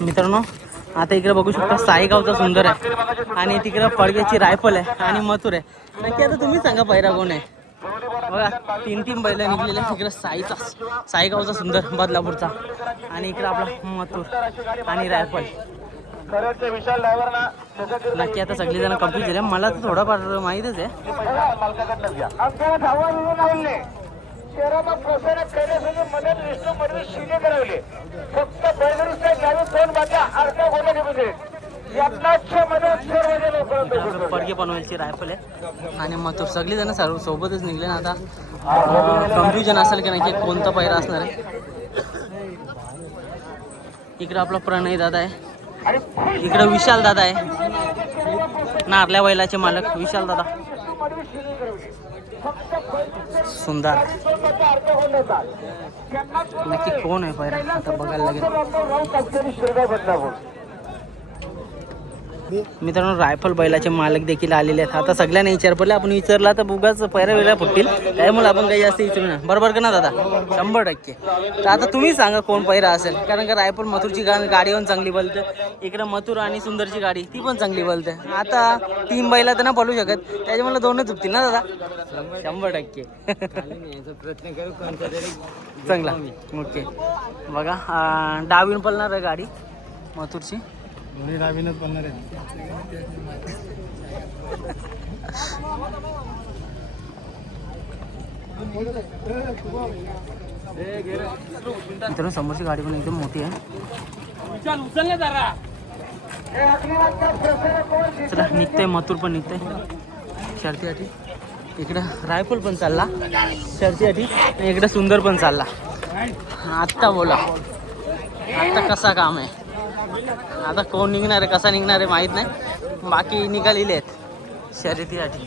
मित्रांनो आता इकडे बघू शकता साईगावचा सुंदर आहे आणि तिकडे पडग्याची रायफल आहे आणि मथुर आहे। नक्की आता तुम्ही सांगा पैरा कोण आहे। बघा 3 बैल निघलेले तिकडे साईगावचा सुंदर बदलापूरचा आणि इकडे आपला मथुर आणि रायफल। नक्की आता सगळी जण कम्प्लीट झाले। मला तर थोडाफार माहीतच आहे। पडगे पनवेलची रायफल आहे आणि मथुर सगळी जण सर्व सोबतच निघले ना। आता कन्फ्युजन असेल की नाही की कोणता पैरा असणार आहे। इकडे आपला प्रणय दादा आहे, इकडे विशाल दादा आहे, नारल्या बैलाचे मालक विशाल दादा सुंदर। नक्की कोण आहे पैरा आता बघायला लागेल। मित्रांनो रायफल बैलाचे मालक देखील आलेले आहेत। आता सगळ्यांना विचार पडले, आपण विचारला तर बुगाच पैरा वेगळ्या फुटतील, त्यामुळे आपण काही जास्त विचारू ना। बरोबर का ना दादा? 100%। तर आता तुम्ही सांगा कोण पैरा असेल, कारण का रायफल मथुरची गाडी पण चांगली बोलते, इकडे मथुर आणि सुंदरची गाडी ती पण चांगली बोलते। आता 3 बैला तर ना पळू शकत, त्याच्यामुळे 2च झुकतील ना दादा? 100%। प्रयत्न करू चांगला ओके। बघा डावीन पळणार आहे गाडी मथुरची, दोन्ही डावीनच बनणार आहेत। मित्रांनो समोरची गाडी पण एकदम मोठी आहे। चला निघतंय मथुर पण निघतंय शर्तीसाठी, इकडे रायफल पण चालला शर्तीसाठी आणि इकडे सुंदर पण चालला। आत्ता बोला आत्ता कसा काम आहे, आता कोण निघणार आहे कसा निघणार आहे माहीत नाही, बाकी निघालेले आहेत शर्यतीसाठी।